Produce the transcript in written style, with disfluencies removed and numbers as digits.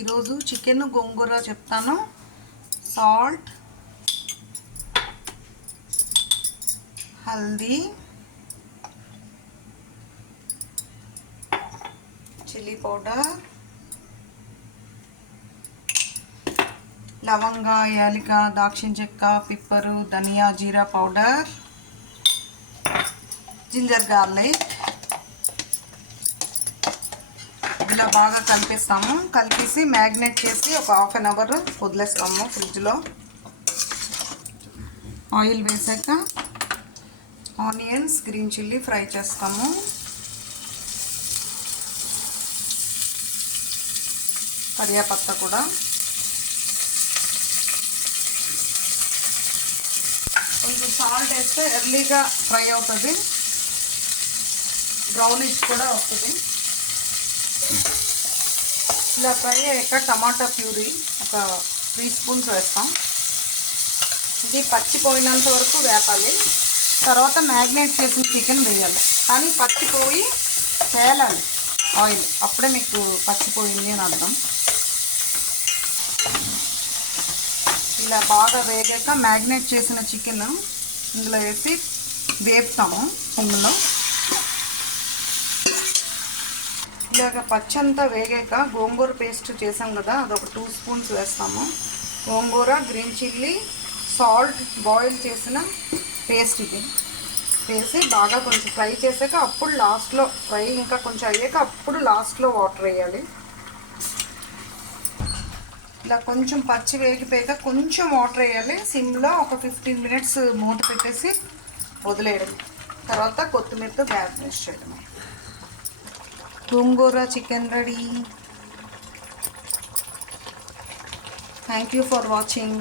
ఈరోజు చికెన్ గోంగూర చెప్తాను. Salt, haldi, chilli powder, లవంగ, యాలిక, దాల్చిన చెక్క, పిప్పరు, ధనియా, జీరా పౌడర్, జింజర్ గార్లిక్. ఇలా బాగా కలిపిస్తాము. కలిపేసి మ్యాగ్నేట్ చేసి ఒక హాఫ్ అన్ అవర్ వదిలేస్తాము ఫ్రిడ్జ్లో. ఆయిల్ వేసాక ఆనియన్స్, గ్రీన్ చిల్లీ ఫ్రై చేస్తాము. కరివేపత్తా కూడా. కొంచెం సాల్ట్ వేస్తే ఎర్లీగా ఫ్రై అవుతుంది, బ్రౌనిష్ కూడా వస్తుంది. ఇలా ఫ్రై అయ్యాక టమాటా ప్యూరీ ఒక 3 స్పూన్స్ వేస్తాం. ఇది పచ్చిపోయినంత వరకు వేపాలి. తర్వాత మ్యాగ్నేట్ చేసిన చికెన్ వేయాలి, కానీ పచ్చిపోయి తేలాలి ఆయిల్, అప్పుడే మీకు పచ్చిపోయింది అని అర్థం. ఇలా బాగా వేగాక మ్యాగ్నేట్ చేసిన చికెన్ ఇందులో వేసి వేపుతాము ఇందులో. ఇలాగ పచ్చంతా వేగాక గోంగూర పేస్ట్ చేసాం కదా, అదొక 2 స్పూన్స్ వేస్తాము. గోంగూర, గ్రీన్ చిల్లీ, సాల్ట్, బాయిల్ చేసిన పేస్ట్ ఇది వేసి బాగా కొంచెం ఫ్రై చేసాక అప్పుడు లాస్ట్లో ఫ్రై ఇంకా కొంచెం అయ్యాక అప్పుడు లాస్ట్లో వాటర్ వేయాలి. ఇలా కొంచెం పచ్చి వేగిపోయాక కొంచెం వాటర్ వేయాలి. సిమ్లో ఒక 15 మినిట్స్ మూత పెట్టేసి వదిలేయడం. తర్వాత కొత్తిమీరతో గార్నిష్ చేయడం. Gongura chicken ready. Thank you for watching.